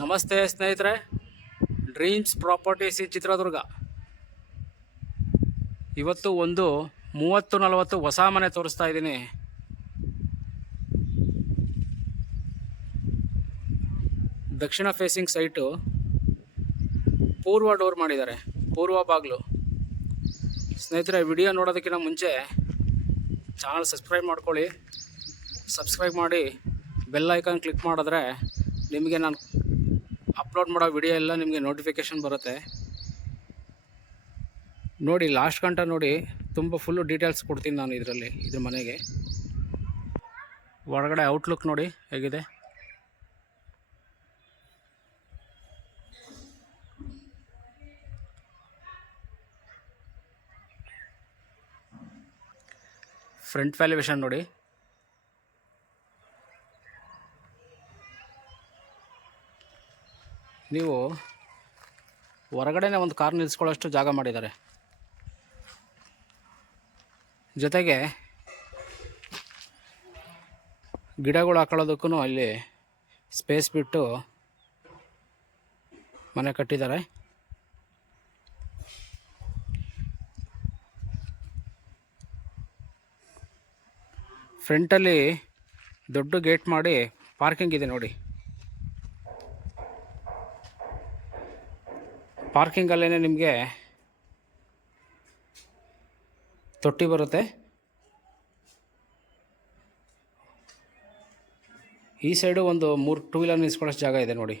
ನಮಸ್ತೆ ಸ್ನೇಹಿತರೆ, dreams properties ಈ ಚಿತ್ರದುರ್ಗ. ಇವತ್ತು ಒಂದು 30-40 ಹೊಸ ಮನೆ ತೋರಿಸ್ತಾ ಇದ್ದೀನಿ. ದಕ್ಷಿಣ ಫೇಸಿಂಗ್ ಸೈಟು, ಪೂರ್ವ ಡೋರ್ ಮಾಡಿದ್ದಾರೆ, ಪೂರ್ವ ಬಾಗಿಲು. ಸ್ನೇಹಿತರೆ, ವಿಡಿಯೋ ನೋಡೋದಕ್ಕಿಂತ ಮುಂಚೆ ಚಾನಲ್ ಸಬ್ಸ್ಕ್ರೈಬ್ ಮಾಡ್ಕೊಳ್ಳಿ. ಸಬ್ಸ್ಕ್ರೈಬ್ ಮಾಡಿ ಬೆಲ್ ಐಕಾನ್ ಕ್ಲಿಕ್ ಮಾಡಿದ್ರೆ ನಿಮಗೆ ನಾನು ಅಪ್ಲೋಡ್ ಮಾಡೋ ವಿಡಿಯೋ ಎಲ್ಲ ನಿಮಗೆ ನೋಟಿಫಿಕೇಷನ್ ಬರುತ್ತೆ. ನೋಡಿ, ಲಾಸ್ಟ್ ಗಂಟ ನೋಡಿ, ತುಂಬ ಫುಲ್ಲು ಡೀಟೇಲ್ಸ್ ಕೊಡ್ತೀನಿ ನಾನು ಇದರಲ್ಲಿ. ಇದ್ರ ಮನೆಗೆ ಹೊರಗಡೆ ಔಟ್ಲುಕ್ ನೋಡಿ ಹೇಗಿದೆ. ಫ್ರಂಟ್ ವ್ಯಾಲ್ಯುವೇಷನ್ ನೋಡಿ. ನೀವು ಹೊರಗಡೆನೇ ಒಂದು ಕಾರ್ ನಿಲ್ಲಿಸ್ಕೊಳ್ಳೋಷ್ಟು ಜಾಗ ಮಾಡಿದ್ದಾರೆ. ಜೊತೆಗೆ ಗಿಡಗಳು ಹಾಕೊಳ್ಳೋದಕ್ಕೂ ಅಲ್ಲಿ ಸ್ಪೇಸ್ ಬಿಟ್ಟು ಮನೆ ಕಟ್ಟಿದ್ದಾರೆ. ಫ್ರಂಟಲ್ಲಿ ದೊಡ್ಡ ಗೇಟ್ ಮಾಡಿ ಪಾರ್ಕಿಂಗ್ ಇದೆ ನೋಡಿ. ಪಾರ್ಕಿಂಗಲ್ಲೇ ನಿಮಗೆ ತೊಟ್ಟಿ ಬರುತ್ತೆ. ಈ ಸೈಡು ಒಂದು 3 ಟೂ ವೀಲರ್ ನಿಲ್ಸ್ಕೊಳ್ಳೋಷ್ಟು ಜಾಗ ಇದೆ ನೋಡಿ.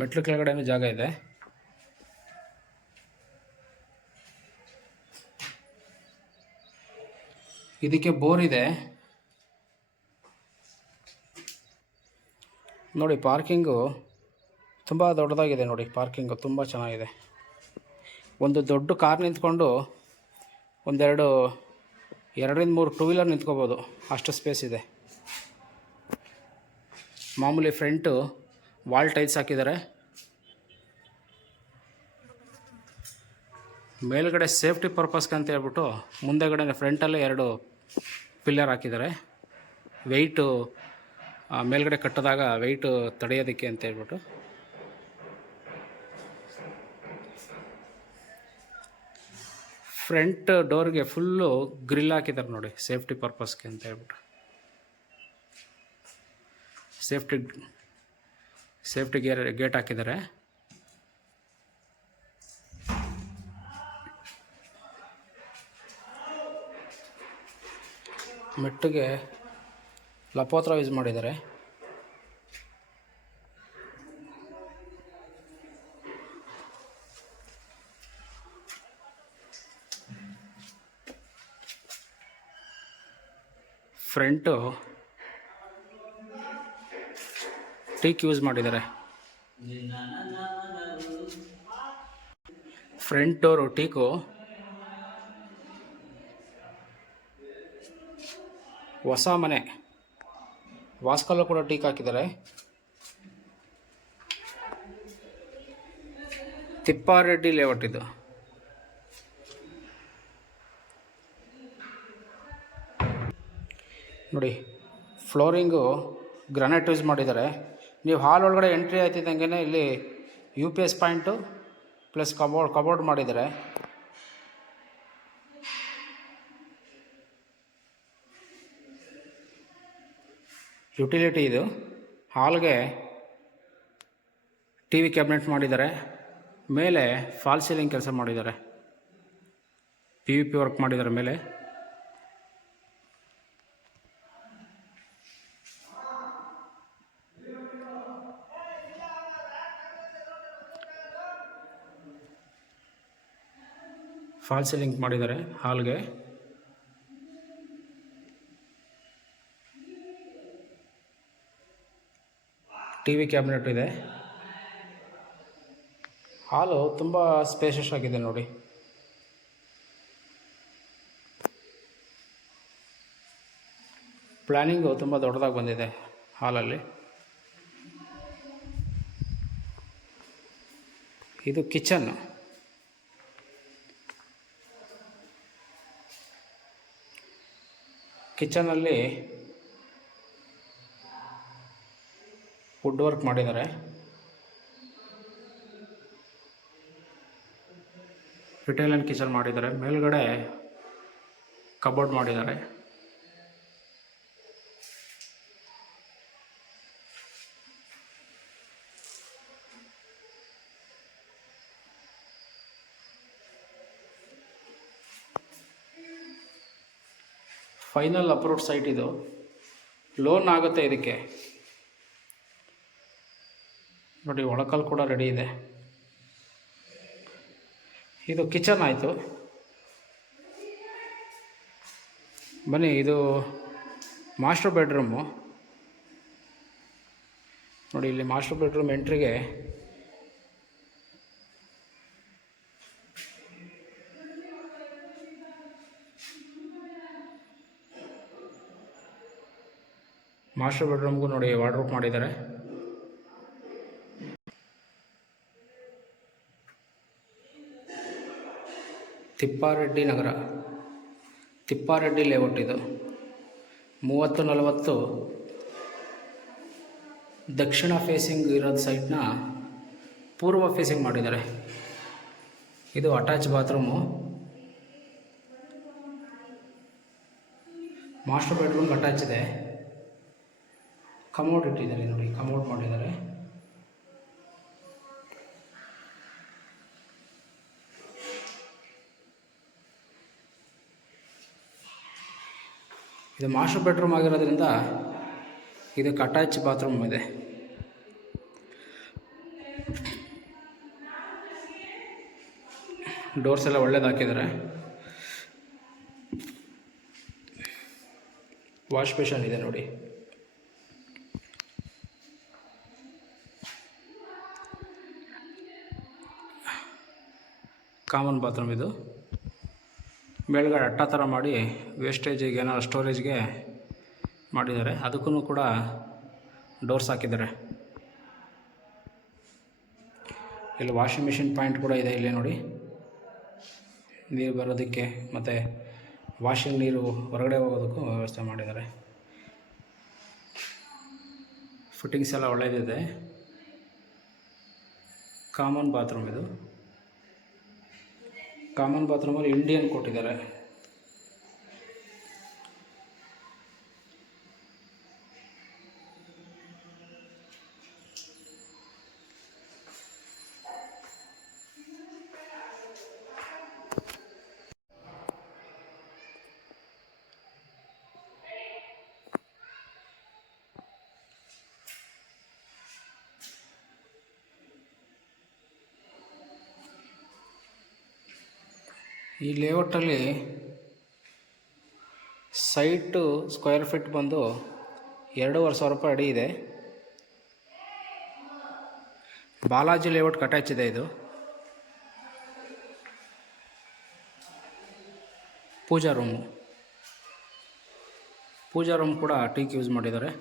ಮೆಟ್ಲು ಕೆಳಗಡೆನೂ ಜಾಗ ಇದೆ. ಇದಕ್ಕೆ ಬೋರ್ ಇದೆ ನೋಡಿ. ಪಾರ್ಕಿಂಗು ತುಂಬ ದೊಡ್ಡದಾಗಿದೆ ನೋಡಿ. ಪಾರ್ಕಿಂಗು ತುಂಬ ಚೆನ್ನಾಗಿದೆ. ಒಂದು ದೊಡ್ಡ ಕಾರ್ ನಿಂತ್ಕೊಂಡು ಒಂದೆರಡು 2-3 ಟೂ ವೀಲರ್ ನಿಂತ್ಕೋಬೋದು, ಅಷ್ಟು ಸ್ಪೇಸ್ ಇದೆ. ಮಾಮೂಲಿ ಫ್ರಂಟು ವಾಲ್ ಟೈಲ್ಸ್ ಹಾಕಿದ್ದಾರೆ. ಮೇಲ್ಗಡೆ ಸೇಫ್ಟಿ ಪರ್ಪಸ್ಗೆ ಅಂತ ಹೇಳ್ಬಿಟ್ಟು ಮುಂದೆಗಡೆ ಫ್ರಂಟಲ್ಲೇ 2 ಪಿಲ್ಲರ್ ಹಾಕಿದ್ದಾರೆ. ವೆಯ್ಟು ಮೇಲ್ಗಡೆ ಕಟ್ಟಿದಾಗ ವೆಯ್ಟು ತಡೆಯೋದಕ್ಕೆ ಅಂತ ಹೇಳ್ಬಿಟ್ಟು. ಫ್ರಂಟ್ ಡೋರ್ಗೆ ಫುಲ್ಲು ಗ್ರಿಲ್ ಹಾಕಿದ್ದಾರೆ ನೋಡಿ, ಸೇಫ್ಟಿ ಪರ್ಪಸ್ಗೆ ಅಂತ ಹೇಳ್ಬಿಟ್ಟು. ಸೇಫ್ಟಿ ಗೇಟ್ ಹಾಕಿದ್ದಾರೆ. ಮೆಟ್ಟಿಗೆ ಲಪೋತ್ರ ಯೂಸ್ ಮಾಡಿದ್ದಾರೆ. ಫ್ರಂಟು ಟೀಕ್ ಯೂಸ್ ಮಾಡಿದ್ದಾರೆ. Front door teak. ಹೊಸ ಮನೆ, ವಾಸ್ಕಲ್ಲು ಕೂಡ ಟೀಕ್ ಹಾಕಿದ್ದಾರೆ. ತಿಪ್ಪಾರೆಡ್ಡಿ ಲೇಔಟ್ ಇದು. ನೋಡಿ, ಫ್ಲೋರಿಂಗು ಗ್ರಾನೈಟ್ ಯೂಸ್ ಮಾಡಿದ್ದಾರೆ. ನೀವು ಹಾಲ್ ಒಳಗಡೆ ಎಂಟ್ರಿ ಆಯ್ತಿದ್ದಂಗೆ ಇಲ್ಲಿ UPS ಪಾಯಿಂಟು ಪ್ಲಸ್ ಕಬೋರ್ಡ್ ಮಾಡಿದ್ದಾರೆ. ಯುಟಿಲಿಟಿ ಇದು. ಹಾಲ್ಗೆ TV ಕ್ಯಾಬಿನೆಟ್ ಮಾಡಿದ್ದಾರೆ. ಮೇಲೆ ಫಾಲ್ ಸೀಲಿಂಗ್ ಕೆಲಸ ಮಾಡಿದ್ದಾರೆ. PVP ವರ್ಕ್ ಮಾಡಿದ್ದಾರೆ ಮೇಲೆ. ಫಾಲ್ ಸೀಲಿಂಗ್ ಮಾಡಿದ್ದಾರೆ ಹಾಲ್ಗೆ. TV ಕ್ಯಾಬಿನೆಟ್ ಇದೆ. ಹಾಲು ತುಂಬ ಸ್ಪೇಷಿಯಸ್ ಆಗಿದೆ ನೋಡಿ. ಪ್ಲ್ಯಾನಿಂಗು ತುಂಬ ದೊಡ್ಡದಾಗಿ ಬಂದಿದೆ ಹಾಲಲ್ಲಿ. ಇದು ಕಿಚನ್. ಕಿಚನಲ್ಲಿ ವುಡ್ ವರ್ಕ್ ಮಾಡಿದ್ದಾರೆ. ಇಟಾಲಿಯನ್ ಕಿಚನ್ ಮಾಡಿದ್ದಾರೆ. ಮೇಲ್ಗಡೆ ಕಬೋರ್ಡ್ ಮಾಡಿದ್ದಾರೆ. ಫೈನಲ್ ಅಪ್ರೂವ್ಡ್ ಸೈಟ್ ಇದು. ಲೋನ್ ಆಗುತ್ತೆ ಇದಕ್ಕೆ. ನೋಡಿ, ಒಳಕಲ್ ಕೂಡ ರೆಡಿ ಇದೆ. ಇದು ಕಿಚನ್ ಆಯಿತು. ಬನ್ನಿ, ಇದು ಮಾಸ್ಟರ್ ಬೆಡ್ರೂಮು. ನೋಡಿ, ಇಲ್ಲಿ ಮಾಸ್ಟರ್ ಬೆಡ್ರೂಮ್ ಎಂಟ್ರಿಗೆ ಮಾಸ್ಟರ್ ಬೆಡ್ರೂಮ್ಗೂ ನೋಡಿ ವಾರ್ಡ್ರೋಬ್ ಮಾಡಿದ್ದಾರೆ. ತಿಪ್ಪಾರೆಡ್ಡಿ ನಗರ, ತಿಪ್ಪಾರೆಡ್ಡಿ ಲೇಔಟ್. ಇದು 30-40 ದಕ್ಷಿಣ ಫೇಸಿಂಗ್ ಇರೋದು ಸೈಟ್ನ ಪೂರ್ವ ಫೇಸಿಂಗ್ ಮಾಡಿದ್ದಾರೆ. ಇದು ಅಟ್ಯಾಚ್ ಬಾತ್ರೂಮು. ಮಾಸ್ಟರ್ ಬೆಡ್ರೂಮ್ಗೆ ಅಟ್ಯಾಚ್ ಇದೆ. ಕಮೋಡ್ ಇಟ್ಟಿದ್ದಾರೆ. ನೋಡಿ, ಕಮೋಡ್ ಮಾಡಿದ್ದಾರೆ. ಇದು ಮಾಸ್ಟರ್ ಬೆಡ್ರೂಮ್ ಆಗಿರೋದ್ರಿಂದ ಇದಕ್ಕೆ ಅಟ್ಯಾಚ್ ಬಾತ್ರೂಮ್ ಇದೆ. ಡೋರ್ಸ್ ಎಲ್ಲ ಒಳ್ಳೇದು ಹಾಕಿದ್ದಾರೆ. ವಾಶ್ ಬೇಷನ್ ಇದೆ ನೋಡಿ. ಕಾಮನ್ ಬಾತ್ರೂಮ್ ಇದು. ಮೇಲ್ಗಡೆ ಅಟ್ಟ ಥರ ಮಾಡಿ ವೇಸ್ಟೇಜಿಗೆ ಏನಾದ್ರು ಸ್ಟೋರೇಜ್ಗೆ ಮಾಡಿದ್ದಾರೆ. ಅದಕ್ಕೂ ಕೂಡ ಡೋರ್ಸ್ ಹಾಕಿದ್ದಾರೆ. ಇಲ್ಲಿ ವಾಷಿಂಗ್ ಮಿಷಿನ್ ಪಾಯಿಂಟ್ ಕೂಡ ಇದೆ. ಇಲ್ಲಿ ನೋಡಿ, ನೀರು ಬರೋದಕ್ಕೆ ಮತ್ತು ವಾಷಿಂಗ್ ನೀರು ಹೊರಗಡೆ ಹೋಗೋದಕ್ಕೂ ವ್ಯವಸ್ಥೆ ಮಾಡಿದ್ದಾರೆ. ಫಿಟ್ಟಿಂಗ್ಸ್ ಎಲ್ಲ ಒಳ್ಳೆಯದಿದೆ. ಕಾಮನ್ ಬಾತ್ರೂಮ್ ಇದು. ಕಾಮನ್ ಬಾತ್ರೂಮಲ್ಲಿ ಇಂಡಿಯನ್ ಕೊಟ್ಟಿದ್ದಾರೆ. ಈ ಲೇಔಟಲ್ಲಿ ಸೈಟು ಸ್ಕ್ವೇರ್ ಫೀಟ್ ಬಂದು 2,500 ರೂಪಾಯಿ ಅಡಿ ಇದೆ. ಬಾಲಾಜಿ ಲೇಔಟ್ ಅಟ್ಯಾಚ್ ಇದೆ. ಇದು ಪೂಜಾ ರೂಮು. ಪೂಜಾ ರೂಮ್ ಕೂಡ ಟೀಕ್ ಯೂಸ್ ಮಾಡಿದ್ದಾರೆ.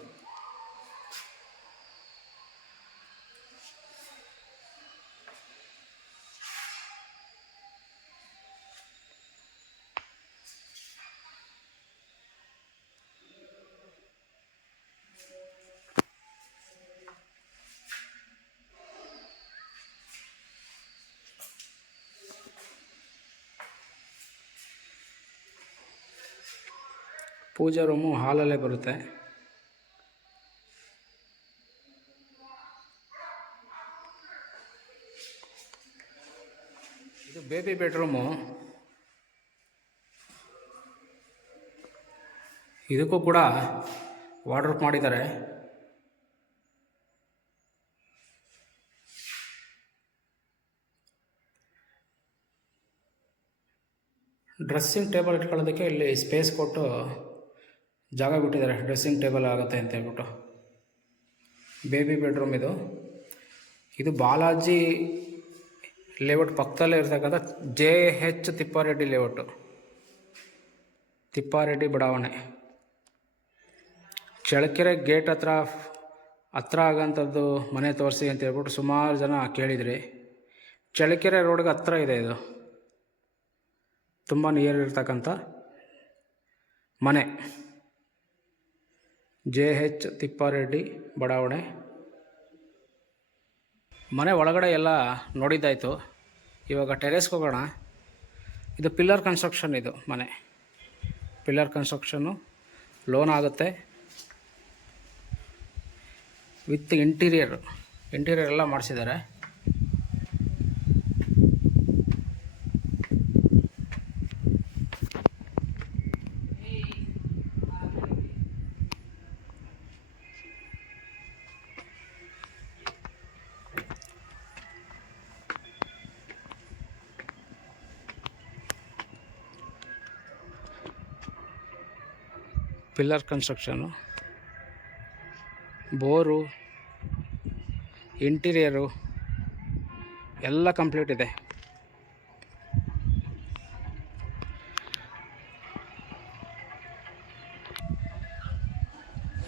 ಪೂಜಾ ರೂಮು ಹಾಲಲ್ಲೇ ಬರುತ್ತೆ. ಇದು ಬೇಬಿ ಬೆಡ್ರೂಮು. ಇದಕ್ಕೂ ಕೂಡ ವಾರ್ಡ್ರೋಬ್ ಮಾಡಿದ್ದಾರೆ. ಡ್ರೆಸ್ಸಿಂಗ್ ಟೇಬಲ್ ಇಟ್ಕೊಳ್ಳೋದಕ್ಕೆ ಇಲ್ಲಿ ಸ್ಪೇಸ್ ಕೊಟ್ಟು ಜಾಗ ಬಿಟ್ಟಿದ್ದಾರೆ. ಡ್ರೆಸ್ಸಿಂಗ್ ಟೇಬಲ್ ಆಗುತ್ತೆ ಅಂತ ಹೇಳ್ಬಿಟ್ಟು. ಬೇಬಿ ಬೆಡ್ರೂಮ್ ಇದು. ಇದು ಬಾಲಾಜಿ ಲೇಔಟ್ ಪಕ್ಕದಲ್ಲೇ ಇರ್ತಕ್ಕಂಥ JH ತಿಪ್ಪಾರೆಡ್ಡಿ ಲೇಔಟು, ತಿಪ್ಪಾರೆಡ್ಡಿ ಬಡಾವಣೆ. ಚಳ್ಳಕೆರೆ ಗೇಟ್ ಹತ್ರ ಆಗೋಂಥದ್ದು ಮನೆ ತೋರಿಸಿ ಅಂತ ಹೇಳ್ಬಿಟ್ಟು ಸುಮಾರು ಜನ ಕೇಳಿದ್ರಿ. ಚಳ್ಳಕೆರೆ ರೋಡ್ಗೆ ಹತ್ರ ಇದೆ. ಇದು ತುಂಬ ನಿಯರ್ ಇರ್ತಕ್ಕಂಥ ಮನೆ. JH ತಿಪ್ಪಾರೆಡ್ಡಿ ಬಡಾವಣೆ. ಮನೆ ಒಳಗಡೆ ಎಲ್ಲ ನೋಡಿದ್ದಾಯಿತು. ಇವಾಗ ಟೆರೇಸ್ಗೆ ಹೋಗೋಣ. ಇದು ಪಿಲ್ಲರ್ ಕನ್ಸ್ಟ್ರಕ್ಷನ್, ಇದು ಮನೆ ಪಿಲ್ಲರ್ ಕನ್ಸ್ಟ್ರಕ್ಷನ್ನು. ಲೋನ್ ಆಗುತ್ತೆ ವಿತ್ ಇಂಟೀರಿಯರ್ ಎಲ್ಲ ಮಾಡಿಸಿದ್ದಾರೆ. ಪಿಲ್ಲರ್ ಕನ್ಸ್ಟ್ರಕ್ಷನು, ಬೋರು, ಇಂಟೀರಿಯರು ಎಲ್ಲ ಕಂಪ್ಲೀಟ್ ಇದೆ.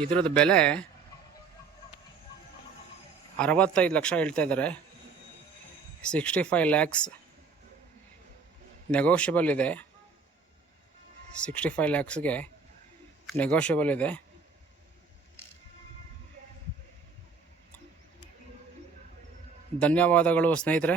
ಇದರದ್ದು ಬೆಲೆ 65 ಲಕ್ಷ ಹೇಳ್ತಾ ಇದ್ದಾರೆ. 65 lakhs ನೆಗೋಷಿಯಬಲ್ ಇದೆ. 65 lakhsಗೆ ನೆಗೋಷಿಯಬಲ್ ಇದೆ. ಧನ್ಯವಾದಗಳು ಸ್ನೇಹಿತರೆ.